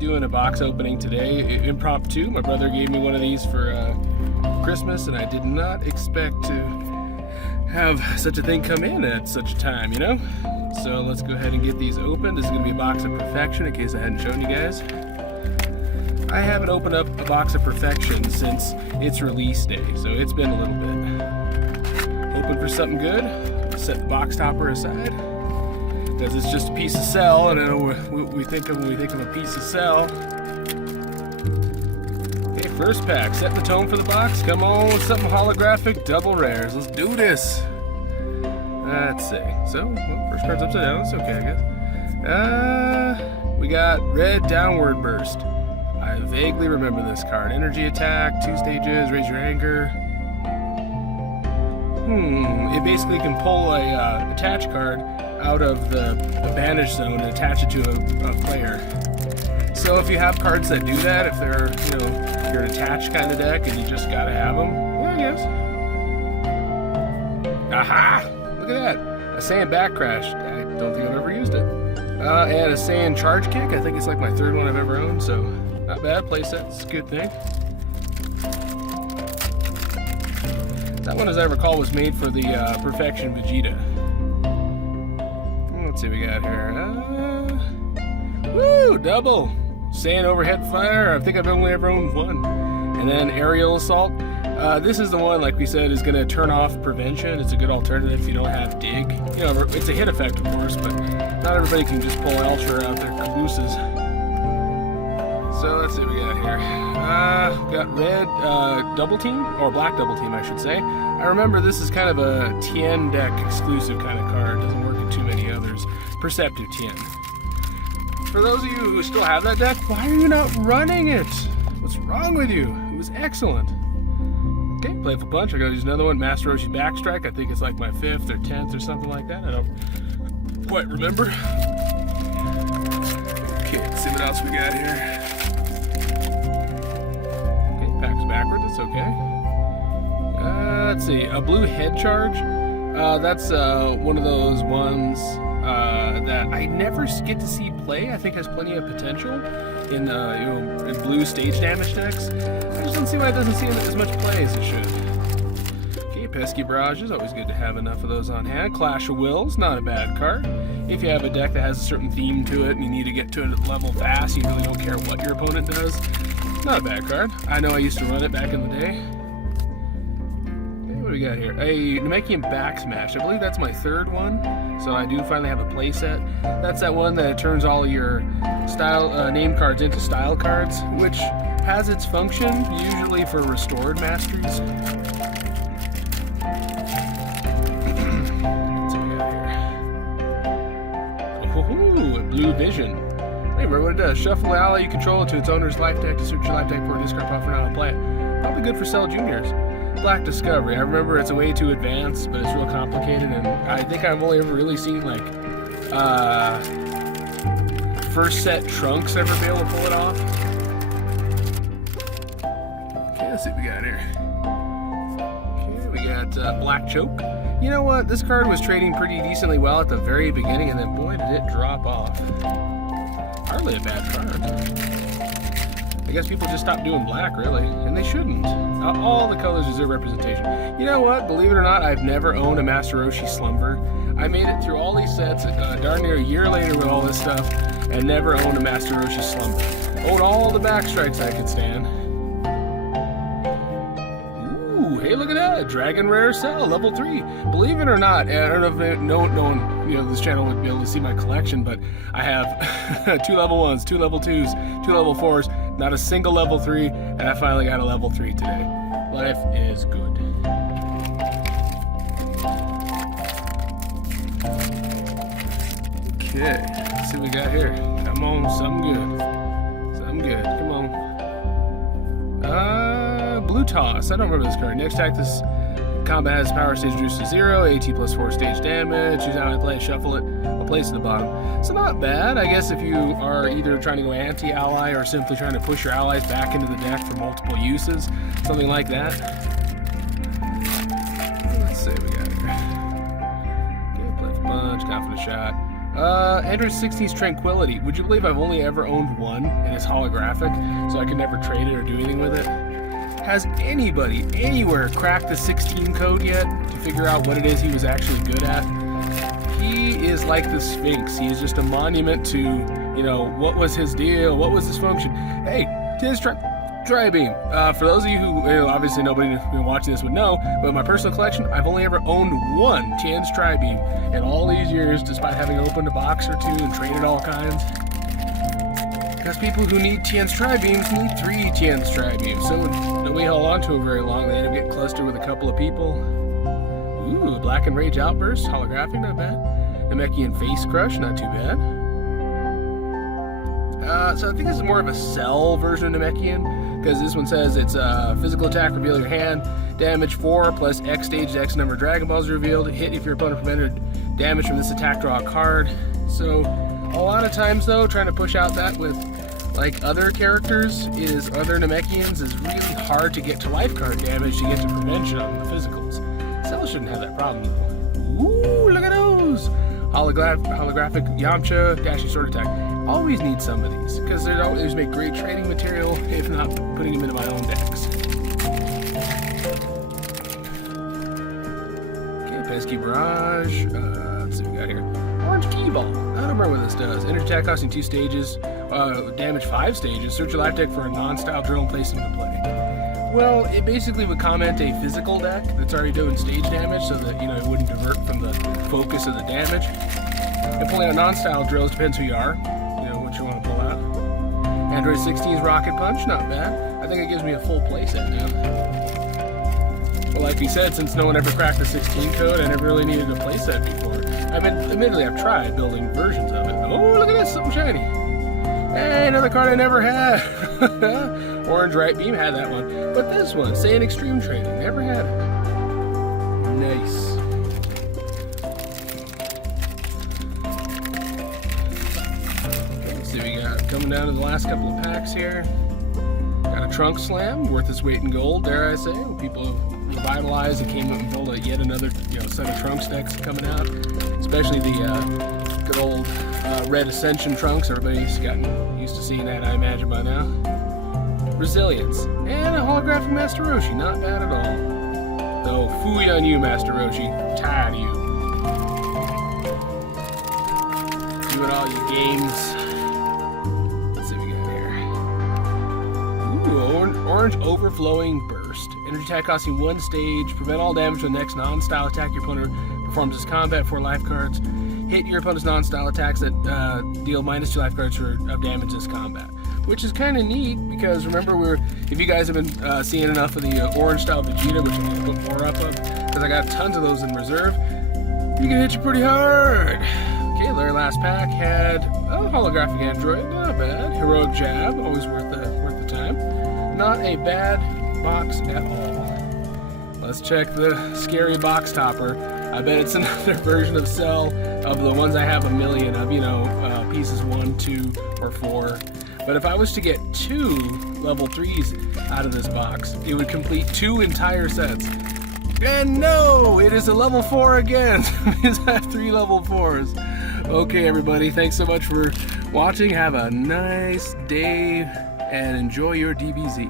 doing a box opening today, impromptu. My brother gave me one of these for Christmas, and I did not expect to have such a thing come in at such a time, you know? So let's go ahead and get these open. This is going to be a box of perfection, in case I hadn't shown you guys. I haven't opened up a box of perfection since its release day, so it's been a little bit. Hoping for something good. Set the box topper aside, because it's just a piece of cell, and I know what we think of when we think of a piece of cell. Okay, first pack. Set the tone for the box. Come on, something holographic, double rares. Let's do this. Let's see. So, well, first card's upside down. That's okay, I guess. We got red downward burst. I vaguely remember this card. Energy attack, 2 stages, raise your anger. It basically can pull a attach card out of the banish zone and attach it to a player. So if you have cards that do that, if they're, you know, you're an attached kind of deck and you just gotta have them, yeah, I guess. Aha! Look at that. A Saiyan back crash. I don't think I've ever used it. And a Saiyan charge kick. I think it's like my 3rd one I've ever owned, so not bad. Playset, it's a good thing. That one, as I recall, was made for the Perfection Vegeta. Let's see what we got here. Woo! Double! Saiyan overhead fire. I think I've only ever owned one. And then aerial assault. This is the one, like we said, is going to turn off prevention. It's a good alternative if you don't have dig. You know, it's a hit effect, of course, but not everybody can just pull Ultra out their cabooses. So let's see what we got here. We got red double team, or black double team, I should say. I remember this is kind of a Tien deck exclusive kind of card. Doesn't work in too many others. Perceptive Tien. For those of you who still have that deck, why are you not running it? What's wrong with you? It was excellent. Okay, Playful Punch. I gotta use another one. Master Roshi Backstrike. I think it's like my 5th or 10th or something like that. I don't quite remember. Okay, let's see what else we got here. Packs backwards, it's okay. Let's see, a blue head charge. That's one of those ones that I never get to see play. I think has plenty of potential in in blue stage damage decks. I just don't see why it doesn't see as much play as it should. Okay, Pesky Barrage is always good to have enough of those on hand. Clash of Wills, not a bad card. If you have a deck that has a certain theme to it and you need to get to a level fast, you really don't care what your opponent does. Not a bad card. I know I used to run it back in the day. Okay, what do we got here? A Namekian Back Smash. I believe that's my 3rd one. So I do finally have a playset. That's that one that turns all of your style name cards into style cards, which has its function, usually for restored masteries. What's we got here? Ooh, a Blue Vision. Remember what it does. Shuffle an ally you control to its owner's life deck to search your life deck for a discard pop for now and play it. Probably good for Cell Juniors. Black Discovery. I remember it's a way too advanced, but it's real complicated, and I think I've only ever really seen like first set Trunks ever be able to pull it off. Okay, let's see what we got here. Okay, we got Black Choke. You know what? This card was trading pretty decently well at the very beginning, and then boy did it drop off. Hardly a bad card. I guess people just stopped doing black, really, and they shouldn't. All the colors deserve representation. You know what? Believe it or not, I've never owned a Master Roshi Slumber. I made it through all these sets darn near a year later with all this stuff, and never owned a Master Roshi Slumber. Owned all the back strikes I could stand. Ooh, hey, look at that! Dragon Rare Cell, level 3. Believe it or not, I don't know if no one, this channel would be able to see my collection, but I have 2 level 1s, 2 level 2s, 2 level 4s, not a single level 3, and I finally got a level 3 today. Life is good. Okay, let's see what we got here. Come on, something good. Something good, come on. Blue Toss, I don't remember this card. Next attack, this combat has power stage reduced to 0, AT plus 4 stage damage. Choose how I play, shuffle it, I'll place at the bottom. So not bad, I guess, if you are either trying to go anti-ally or simply trying to push your allies back into the deck for multiple uses. Something like that. Let's see what we got here. Okay, Playful Punch, Confident Shot. Android 16's Tranquility. Would you believe I've only ever owned one, and it's holographic, so I could never trade it or do anything with it? Has anybody, anywhere, cracked the 16 code yet to figure out what it is he was actually good at? He is like the Sphinx. He is just a monument to, you know, what was his deal, what was his function. Hey, Tri-Beam. For those of you who, obviously nobody watching this would know, but my personal collection, I've only ever owned one Tien's Tri-Beam in all these years, despite having opened a box or two and traded all kinds. Because people who need Tien's Tri-Beams need 3 Tien's Tri-Beams, so nobody held on to it very long. They ended up getting clustered with a couple of people. Ooh, Black and Rage Outburst, holographic, not bad. Namekian Face Crush, not too bad. So I think this is more of a Cell version of Namekian, because this one says it's physical attack, reveal your hand, damage 4 plus X stage X number of Dragon Balls revealed, hit if your opponent prevented damage from this attack, draw a card. So a lot of times though, trying to push out that with like other characters other Namekians is really hard to get to life card damage to get to prevention on the physicals. Cell shouldn't have that problem though. Ooh, look at those! Holographic Yamcha, Dashing Sword Attack. Always need some of these, because they always make great trading material, if not putting them into my own decks. Okay, Pesky Barrage. Let's see what we got here. Orange Key Ball. I don't remember what this does. Energy attack costing 2 stages, damage 5 stages. Search your life deck for a non-style drill and place them into play. Well, it basically would comment a physical deck that's already doing stage damage, so that, you know, it wouldn't divert from the focus of the damage. And pulling out non-style drills depends who you are, you know, what you want to pull out. Android 16's Rocket Punch, not bad. I think it gives me a full playset now. Well, like we said, since no one ever cracked the 16 code, I never really needed a playset before. I mean, admittedly, I've tried building versions of it. Oh, look at this, something shiny. Hey, another card I never had. Orange Right Beam, had that one. But this one, Saiyan Extreme Training, never had it. Nice. Okay, let's see what we got. Coming down to the last couple of packs here. Got a Trunk Slam, worth its weight in gold, dare I say. People revitalized and came up and built yet another, you know, set of Trunks decks coming out. Especially the good old Red Ascension Trunks. Everybody's gotten used to seeing that, I imagine, by now. Resilience. And a holographic Master Roshi. Not bad at all. Though, fooey on you, Master Roshi. Tired of you. Doing all your games. Let's see what we got here. Ooh, Orange Overflowing Burst. Energy attack costing 1 stage. Prevent all damage from the next non-style attack your opponent performs as combat, 4 life cards. Hit your opponent's non-style attacks that deal -2 life cards of damage as combat. Which is kind of neat, because remember, if you guys have been seeing enough of the orange style Vegeta, which I'm going to put more up of, because I got tons of those in reserve, you can hit you pretty hard. Okay, our last pack had a holographic android, not bad. Heroic Jab, always worth the time. Not a bad box at all. Let's check the scary box topper. I bet it's another version of Cell of the ones I have a million of, you know, pieces 1, 2, or 4. But if I was to get 2 level 3s out of this box, it would complete 2 entire sets. And no, it is a level 4 again, because I have 3 level 4s. Okay, everybody, thanks so much for watching. Have a nice day, and enjoy your DBZ.